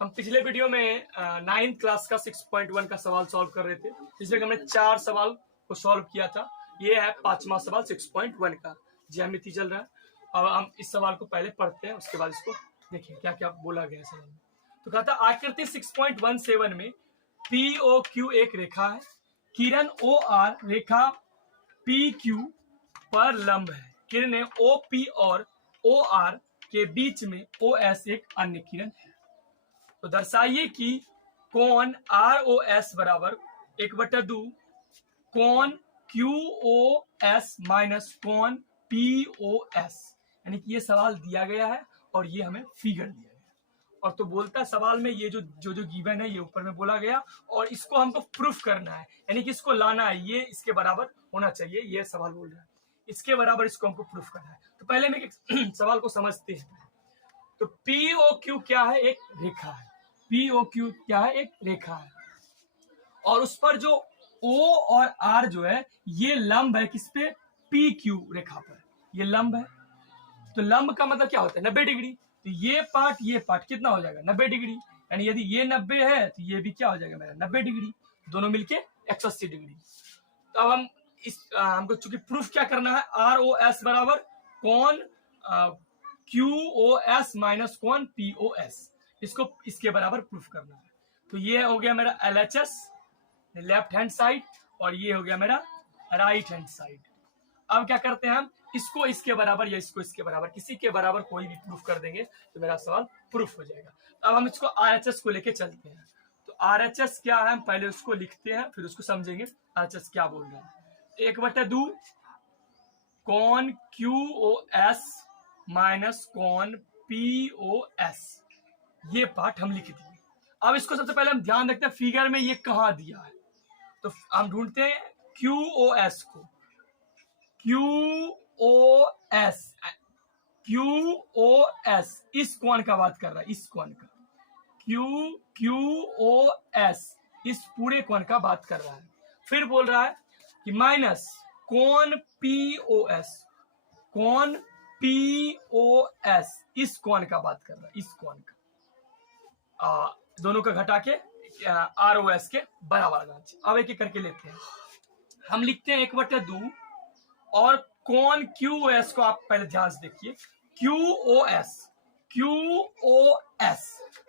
हम पिछले वीडियो में 9th क्लास का 6.1 का सवाल सॉल्व कर रहे थे, जिसमें हमने 4 सवाल को सॉल्व किया था। ये है 5वां सवाल 6.1 का। ज्यामिति चल रहा है। अब हम इस सवाल को पहले पढ़ते हैं, उसके बाद इसको देखिए क्या क्या बोला गया है सवाल में। तो कहता है आकृति 6.17 में POQ एक रेखा है, किरण OR रेखा PQ पर लंब है। किरणें OP और OR के बीच में OS एक अन्य किरण है। तो दर्शाइए कि कोण ROS बराबर 1/2 कोण QOS माइनस कोण POS, यानी कि ये सवाल दिया गया है और ये हमें फिगर दिया गया है। और तो बोलता है सवाल में ये जो गिवन है ये ऊपर में बोला गया और इसको हमको प्रूफ करना है, यानी कि इसको लाना है, ये इसके बराबर होना चाहिए। ये सवाल बोल रहा है इसके बराबर, इसको हमको प्रूफ करना है। तो पहले में एक सवाल को समझते हैं। तो POQ क्या है? एक रेखा है। POQ क्या है? एक रेखा है और उस पर जो O और R जो है ये लंब है किस पे? PQ रेखा पर ये लंब है। तो लंब का मतलब क्या होता है? 90 डिग्री। तो ये पार्ट कितना हो जाएगा? 90 डिग्री। यानी यदि ये 90 है तो ये भी क्या हो जाएगा मेरा? 90 डिग्री। दोनों मिलके 180 डिग्री। तो अब हम हमको चूंकि प्रूफ क्या करना है, ROS बराबर कोण QOS माइनस कोण POS, इसको इसके बराबर प्रूफ करना है। तो ये हो गया मेरा LHS लेफ्ट हैंड साइड और ये हो गया मेरा राइट हैंड साइड। अब क्या करते हैं हम इसको इसके बराबर या इसको इसके बराबर, किसी के बराबर कोई भी प्रूफ कर देंगे तो मेरा सवाल प्रूफ हो जाएगा। अब हम इसको RHS को लेके चलते हैं। तो RHS क्या है हम पहले उसको लिखते हैं फिर उसको समझेंगे RHS क्या बोल रहा है। 1/2 कोण QOS माइनस कोण POS, ये पार्ट हम लिख दिए। अब इसको सबसे पहले हम ध्यान रखते हैं फिगर में ये कहाँ दिया है। तो हम ढूंढते हैं QOS को। QOS इस कोण का बात कर रहा है, इस कोण का। QOS इस पूरे कोण का बात कर रहा है। फिर बोल रहा है कि माइनस कोण POS, कोण POS इस कोण का बात कर रहा है, इस कोण का। दोनों का घटा के ROS के बराबर आना चाहिए। अब एक एक करके लेते हैं। हम लिखते हैं 1/2 और कोण QOS को आप पहले ध्यान से देखिए। QOS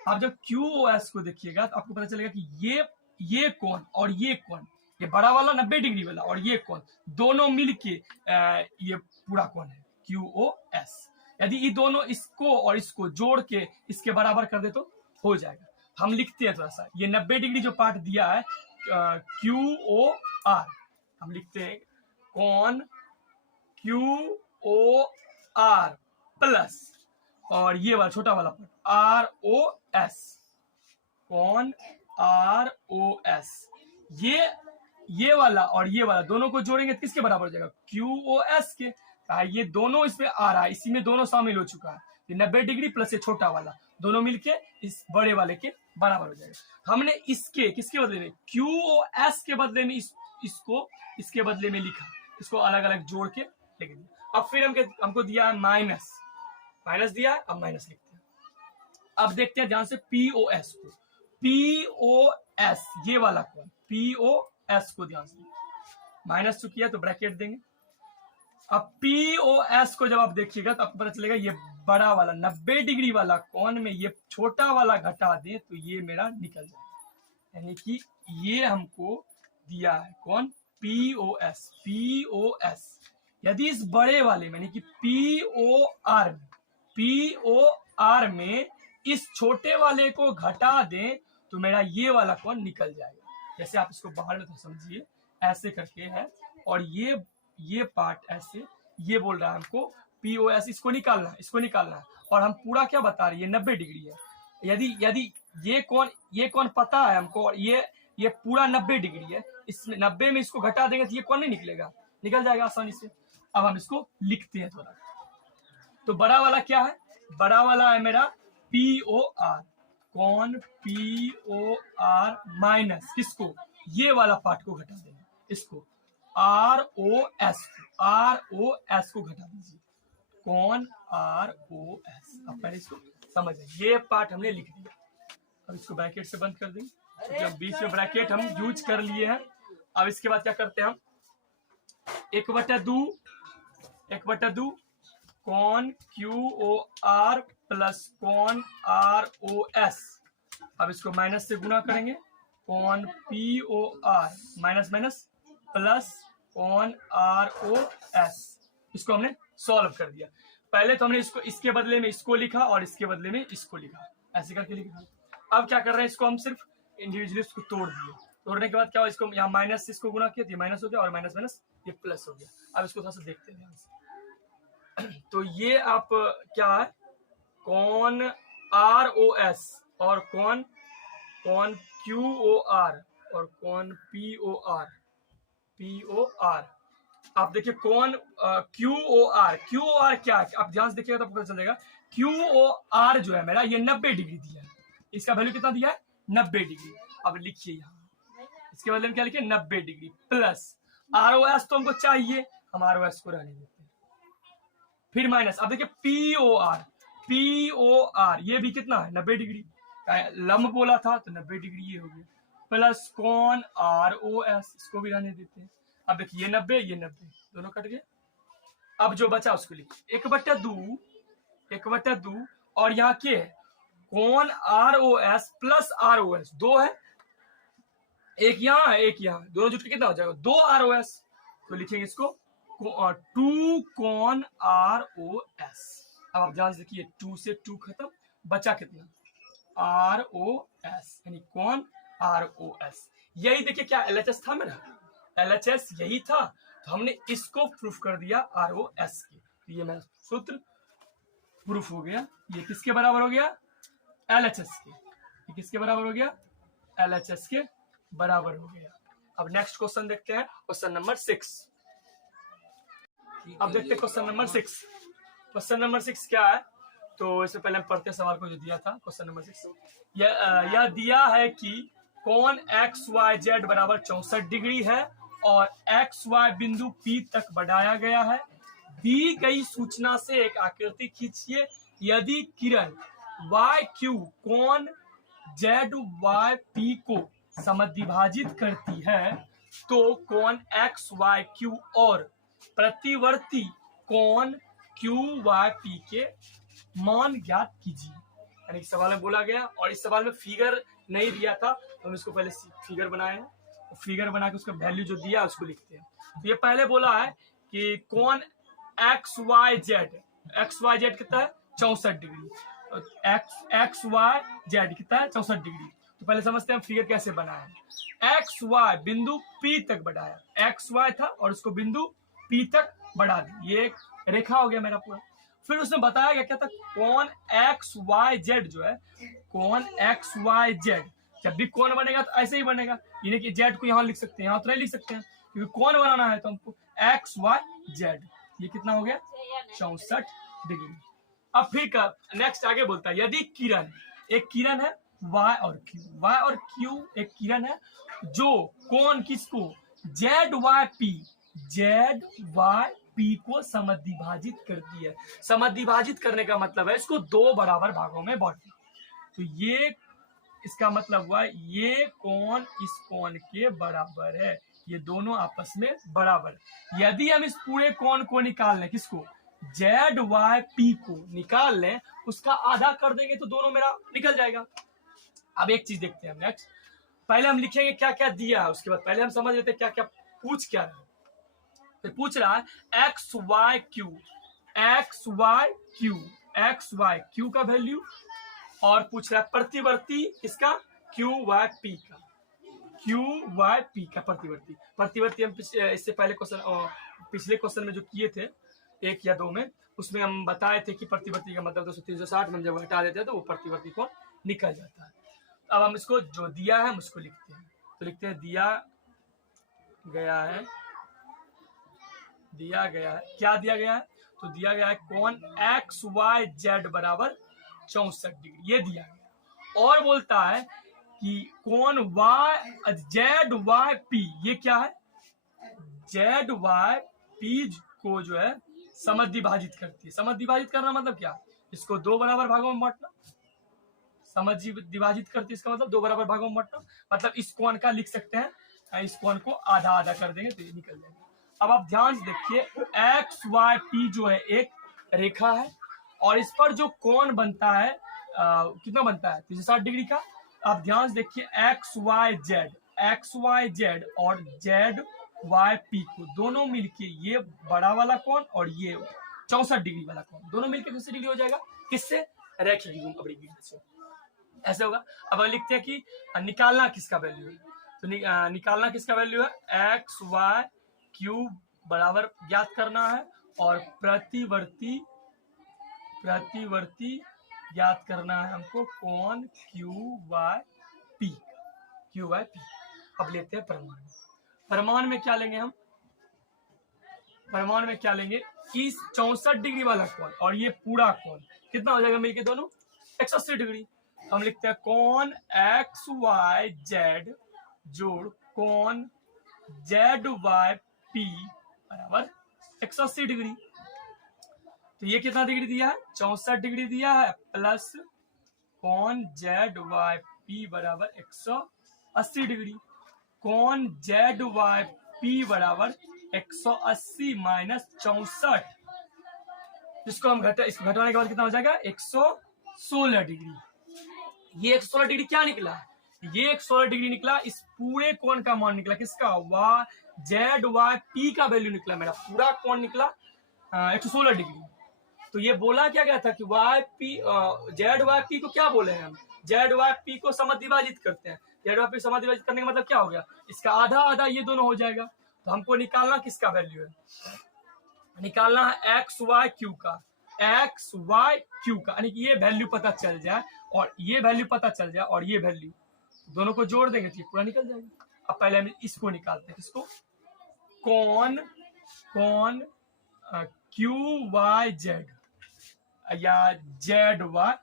आप जब QOS को देखिएगा तो आपको पता चलेगा कि ये कोण और ये कोण, ये बड़ा वाला 90 डिग्री वाला और ये कोण दोनों मिलके ये पूरा कोण है QOS। यदि ये दोनों इसको और इसको जोड़ के इसके बराबर कर दे तो हो जाएगा। हम लिखते हैं थोड़ा सा, ये 90 डिग्री जो पार्ट दिया है QOR, हम लिखते हैं कोण QOR प्लस और ये वाला छोटा वाला पार्ट ROS, कोण ROS। ये वाला और ये वाला दोनों को जोड़ेंगे तो किसके बराबर हो जाएगा? QOS के। ये दोनों इसमें आ रहा है, इसी में दोनों शामिल हो चुका है। ये 90 डिग्री प्लस ये छोटा वाला दोनों मिलके इस बड़े वाले के बराबर हो जाएगा। हमने इसके किसके बदले में? QOS के बदले में इसको इसके बदले में लिखा, इसको अलग अलग जोड़ के लिख दिया। अब फिर हमको दिया है माइनस दिया है, अब माइनस लिखते हैं। अब देखते हैं ध्यान से POS को। POS ये वाला कोण POS को ध्यान से, माइनस चुकी है तो ब्रैकेट देंगे। अब POS को जब आप देखिएगा तो आपको पता चलेगा ये बड़ा वाला 90 डिग्री वाला कोण में ये छोटा वाला घटा दें तो ये मेरा निकल जाएगा। यानी कि ये हमको दिया है कौन? POS। यदि इस बड़े वाले में यानी कि POR में इस छोटे वाले को घटा दें तो मेरा ये वाला कोण निकल जाएगा। जैसे आप इसको बाहर में तो समझिए, ऐसे करके है और ये पार्ट ऐसे, ये बोल रहा है हमको POS इसको निकालना है और हम पूरा क्या बता रहे हैं? ये 90 डिग्री है। यदि ये कोण पता है हमको और ये पूरा 90 डिग्री है, इसमें 90 में इसको घटा देंगे तो ये कोण नहीं निकलेगा, निकल जाएगा आसानी से। अब हम इसको लिखते हैं थोड़ा। तो बड़ा वाला क्या है? बड़ा वाला है मेरा POR, कोण POR माइनस किसको? ये वाला पार्ट को घटा देंगे, इसको ROS को घटा दीजिए, कोण ROS। अब पहले इसको समझ, ये पार्ट हमने लिख दिया। अब इसको ब्रैकेट से बंद कर देंगे, क्योंकि अब बीच में ब्रैकेट हम यूज कर लिए हैं। अब इसके बाद क्या करते हैं हम, 1/2 cos QOR plus cos ROS। अब इसको माइनस से गुना करेंगे, cos POR minus minus plus cos ROS। इसको हमने सॉल्व कर दिया। पहले तो हमने इसको इसके बदले में इसको लिखा और इसके बदले में इसको लिखा, ऐसे करके लिखा। अब क्या कर रहे हैं, इसको हम सिर्फ इंडिविजुअली इसको तोड़ दिए। तोड़ने के बाद क्या हुआ, इसको यहाँ माइनस से इसको गुना किया, ये माइनस हो गया और माइनस माइनस ये प्लस हो गया। अब इसको थोड़ा सा देखते हैं। तो ये आप क्या है, कॉन ROS और कॉन QOR और कॉन POR। आप देखिए कॉन QOR क्या है, आप ध्यान से देखिएगा तो आपको पता चलेगा। QOR जो है मेरा, ये 90 डिग्री दिया है। इसका वैल्यू कितना दिया है, 90 डिग्री। अब लिखिए यहाँ, इसके बदले में क्या लिखिए, 90 डिग्री प्लस ROS तो हमको चाहिए, हम ROS को रहने देते हैं। फिर माइनस, अब देखिए POR ये भी कितना है, 90 डिग्री। लंब बोला था तो 90 डिग्री ये हो गया, प्लस कॉन ROS, इसको भी रहने देते हैं। अब देखिए ये 90 ये 90 दोनों कट गए। अब जो बचा उसको लिखिए 1/2 और यहाँ के कॉन ROS प्लस ROS, 2 है, एक यहाँ एक यहाँ, दोनों जुट के कितना हो जाएगा, 2 ROS। तो लिखेंगे इसको 2 कॉन ROS। अब आप ध्यान से देखिए, 2 से 2 खत्म, बचा कितना, ROS, यानी कॉन ROS। यही देखिए क्या LHS था मेरा, LHS यही था। तो हमने इसको प्रूफ कर दिया ROS के। तो ये मेरा सूत्र प्रूफ हो गया। ये किसके बराबर हो गया, LHS के। ये किसके बराबर हो गया, LHS के बराबर हो गया। अब नेक्स्ट क्वेश्चन देखते हैं, क्वेश्चन नंबर 6। अब देखते हैं क्वेश्चन नंबर 6। क्वेश्चन नंबर 6 क्या है, तो इससे पहले हम पढ़ते सवाल को जो दिया था। क्वेश्चन नंबर 6 यह दिया है कि कोण XYZ बराबर 64 डिग्री है और XY बिंदु P तक बढ़ाया गया है। दी गई सूचना से एक आकृति खींचिए। यदि किरण YQ कोण ZYP को समद्विभाजित करती है तो कोण XYQ और प्रतिवर्ती कोण QYP के मान ज्ञात कीजिए। यानी सवाल में बोला गया और इस सवाल में फिगर नहीं दिया था, तो हम इसको पहले फिगर बनाए हैं। फिगर बना के उसका वैल्यू जो दिया उसको लिखते हैं। तो ये पहले बोला है कि कोण XYZ कितना है, 64 डिग्री। XYZ कितना है, 64 डिग्री। तो पहले समझते हैं फिगर कैसे बनाया है। XY बिंदु P तक बढ़ाया, XY था और उसको बिंदु P तक बढ़ा दी, ये रेखा हो गया मेरा पूरा। फिर उसने बताया गया क्या था, कोण XYZ जो है, कोण XYZ जब भी कोण बनेगा तो ऐसे ही बनेगा, यानी कि Z को यहाँ लिख सकते हैं, यहाँ तो नहीं लिख सकते हैं क्योंकि कोण बनाना है तो हमको XYZ। ये कितना हो गया, 64 डिग्री। अब फिर नेक्स्ट आगे बोलता है, यदि किरण, एक किरण है Y और Q एक किरण है जो कोण किसको ZYP को समद्विभाजित करती है। समद्विभाजित करने का मतलब है इसको 2 बराबर भागों में बांटना। तो ये इसका मतलब हुआ ये कोण इस कोण के बराबर है, ये दोनों आपस में बराबर। यदि हम इस पूरे कोण को निकाल लें, किसको, ZYP को निकाल लें, उसका आधा कर देंगे तो दोनों मेरा निकल जाएगा। अब एक चीज देखते हैं हम नेक्स्ट। पहले हम लिखेंगे क्या क्या दिया है, उसके बाद पहले हम समझ लेते हैं क्या क्या पूछ क्या रहा है। तो पूछ रहा है XYQ का वैल्यू और पूछ रहा है प्रतिवर्ती इसका QYP का प्रतिवर्ती हम इससे पहले क्वेश्चन पिछले क्वेश्चन में जो किए थे 1 या 2 में, उसमें हम बताए थे कि प्रतिवर्ती का मतलब 260 में जब हटा देते हैं तो वो प्रतिवर्ती कोण निकल जाता है। अब हम इसको जो दिया है हम उसको लिखते हैं। तो लिखते हैं दिया गया है, क्या दिया गया है, तो दिया गया है कोण XYZ बराबर 64 डिग्री, ये दिया गया। और बोलता है कि कोण ZYP, ये क्या है, ZYP को जो है समद्विभाजित करती है। समद्विभाजित करना मतलब क्या, इसको 2 बराबर भागों में बांटना। विभाजित करती है, इसका मतलब 2 बराबर भागों में बांटना, मतलब इस कोण का लिख सकते हैं, इस कोण को आधा आधा कर देंगे तो ये निकल जाएगा। अब आप ध्यान से देखिए, एक्स वाई पी जो है एक रेखा है और इस पर जो कोण बनता है कितना बनता है 360 डिग्री का। आप ध्यान से देखिए, एक्स वाई जेड और जेड वाई पी को दोनों मिलके ये बड़ा वाला कोण और ये 64 डिग्री वाला कोण दोनों मिलके किससे डिग्री हो जाएगा, किससे, रैखिक घुमावदार से, ऐसे होगा। अब हम लिखते हैं कि निकालना किसका वैल्यू है, तो निकालना किसका वैल्यू है, एक्स वाई क्यू बराबर ज्ञात करना है और प्रतिवर्ती ज्ञात करना है हमको कोण क्यू वाई पी। अब लेते हैं परिमाण में क्या लेंगे हम, परिमाण में क्या लेंगे, इस 64 डिग्री वाला कोण और ये पूरा कोण कितना हो जाएगा मिलके दोनों 180 डिग्री। हम लिखते हैं कोण एक्स वाई जेड जोड़ कोण जेड वाई पी बराबर 180 डिग्री। तो ये कितना डिग्री दिया है, 64 डिग्री दिया है, प्लस कोण जेड वाई पी बराबर 180 डिग्री। कोण जेड वाई पी बराबर 180 माइनस 64, इसको हम इसको घटाने के बाद कितना हो जाएगा 116 डिग्री। ये 116 डिग्री क्या निकला, ये 116 डिग्री निकला, इस पूरे कोण का मान निकला, किसका, जेड वाई पी का वैल्यू निकला, मेरा पूरा कोण निकला 116 डिग्री। तो ये बोला क्या गया था कि Y P Z Y P को क्या बोले हैं हम, जेड वाई पी को समद्विभाजित करते हैं। जेड वाई पी समद्विभाजित करने का मतलब क्या हो गया, इसका आधा आधा ये दोनों हो जाएगा। तो हमको निकालना किसका वैल्यू है, निकालना है एक्स वाई क्यू का, यानी कि ये वैल्यू पता चल जाए और ये वैल्यू पता चल जाए और ये वैल्यू दोनों को जोड़ देंगे तो पूरा निकल जाएगा। अब पहले हम इसको निकालते हैं, किसको, कोण क्यू वाई जेड या जेड वाई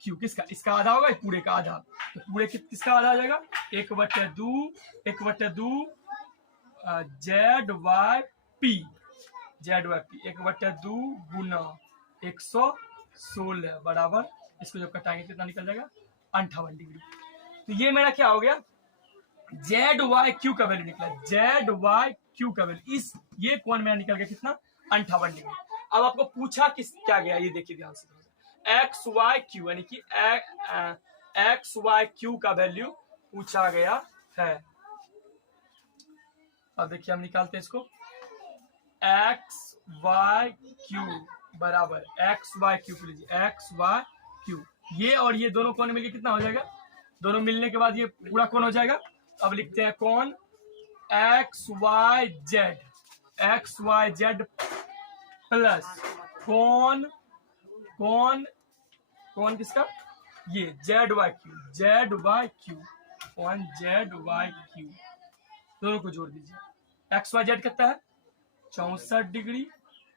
क्यू किसका, इसका आधा होगा, पूरे का आधा, तो पूरे किसका आधा आ जाएगा 1/2 जेड वाई पी 1/2 गुना 116 बराबर, इसको जब कटाएंगे कितना निकल जाएगा 58 डिग्री। तो ये मेरा क्या हो गया, जेड वाई क्यू का वैल्यू निकला, जेड वाई क्यू का वैल्यू, इस ये कोण मेरा निकल गया कितना 58 डिग्री। अब आपको पूछा क्या गया, ये देखिए ध्यान से, एक्स वाई क्यू यानी कि एक्स वाई क्यू का वैल्यू पूछा गया है। अब देखिए हम निकालते हैं इसको, एक्स वाई क्यू बराबर एक्स वाई क्यू को लीजिए, एक्स वाई क्यू, ये और ये दोनों कोण मिलकर कितना हो जाएगा, दोनों मिलने के बाद ये पूरा कोण हो जाएगा। अब लिखते हैं कोण एक्स वाई जेड प्लस कोण किसका, ये जेड वाई क्यू कोण जेड वाई क्यू, दोनों को जोड़ दीजिए। एक्स वाई जेड कितना है 64 degree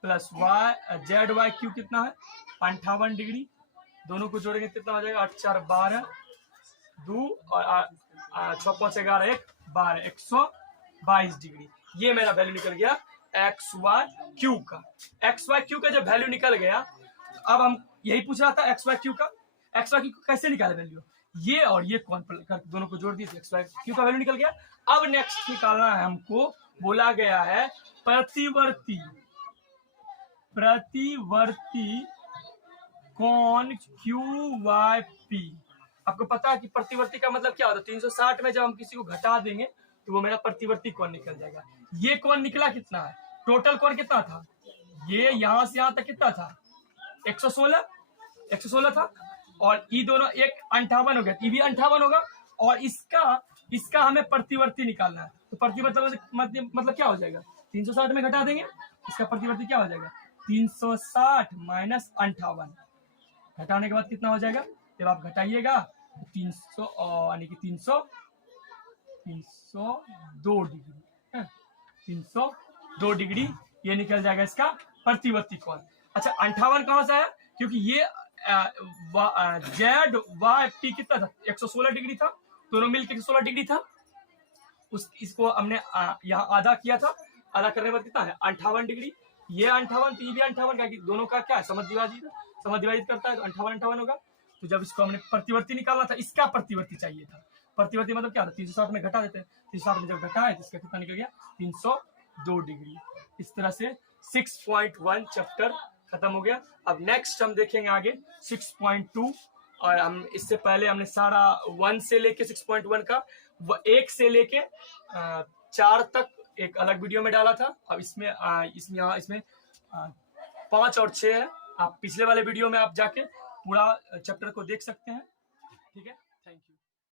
plus Z Y Q कितना है 58 डिग्री, दोनों को जोड़ेंगे कितना हो जाएगा 8 4 12 2 और 6 5 11 1 12 122 डिग्री। ये मेरा वैल्यू निकल गया एक्स वाई क्यू का। एक्स वाई क्यू का जब वैल्यू निकल गया, अब हम यही पूछ रहा था एक्स वाई क्यू का कैसे निकाले वैल्यू, ये और ये कौन दोनों को जोड़ दीजिए, एक्स वाई क्यू का वैल्यू निकल गया। अब नेक्स्ट निकालना है हमको, बोला गया है प्रतिवर्ती कोण क्यू वाई पी। आपको पता है कि प्रतिवर्ती का मतलब क्या होता है, 360 में जब हम किसी को घटा देंगे तो वो मेरा प्रतिवर्ती कोण निकल जाएगा। ये कोण निकला कितना है, टोटल कोण कितना था, ये यहां से यहां तक कितना था 116 था, और ये दोनों एक 58 हो गया, ये भी 58 होगा, और इसका हमें प्रतिवर्ती निकालना है। तो प्रतिवर्ती मतलब क्या हो जाएगा, 360 में घटा देंगे, इसका प्रतिवर्ती क्या हो जाएगा 360 माइनस 58, घटाने के बाद कितना हो जाएगा, जब आप घटाइएगा 300 यानी कि 302 डिग्री, 302 डिग्री ये निकल जाएगा इसका प्रतिवर्ती कोण। अच्छा 58 कहां से आया, क्योंकि ये जेड वाई पी कितना था 116 डिग्री था, दोनों मिलकर 116 डिग्री था, इसको हमने यहाँ आधा किया था, अलग करने के बाद कितना है 58 डिग्री, ये 58 तो ये भी 58 का, दोनों का क्या है समविभाजित करता है, तो 58 होगा। तो जब इसको हमने प्रतिवर्ती निकालना था, इसका प्रतिवर्ती चाहिए था, प्रतिवर्ती मतलब क्या था 360 में घटा देते हैं, 360 में जब घटाए तो इसका कितना निकल गया 302 डिग्री। इस तरह से 6.1 चैप्टर खत्म हो गया। अब नेक्स्ट हम देखेंगे आगे 6.2, और हम इससे पहले हमने सारा 1 से लेके 6.1 का 1 से लेके 4 तक एक अलग वीडियो में डाला था। अब इसमें 5 और 6 है। आप पिछले वाले वीडियो में आप जाके पूरा चैप्टर को देख सकते हैं, ठीक है।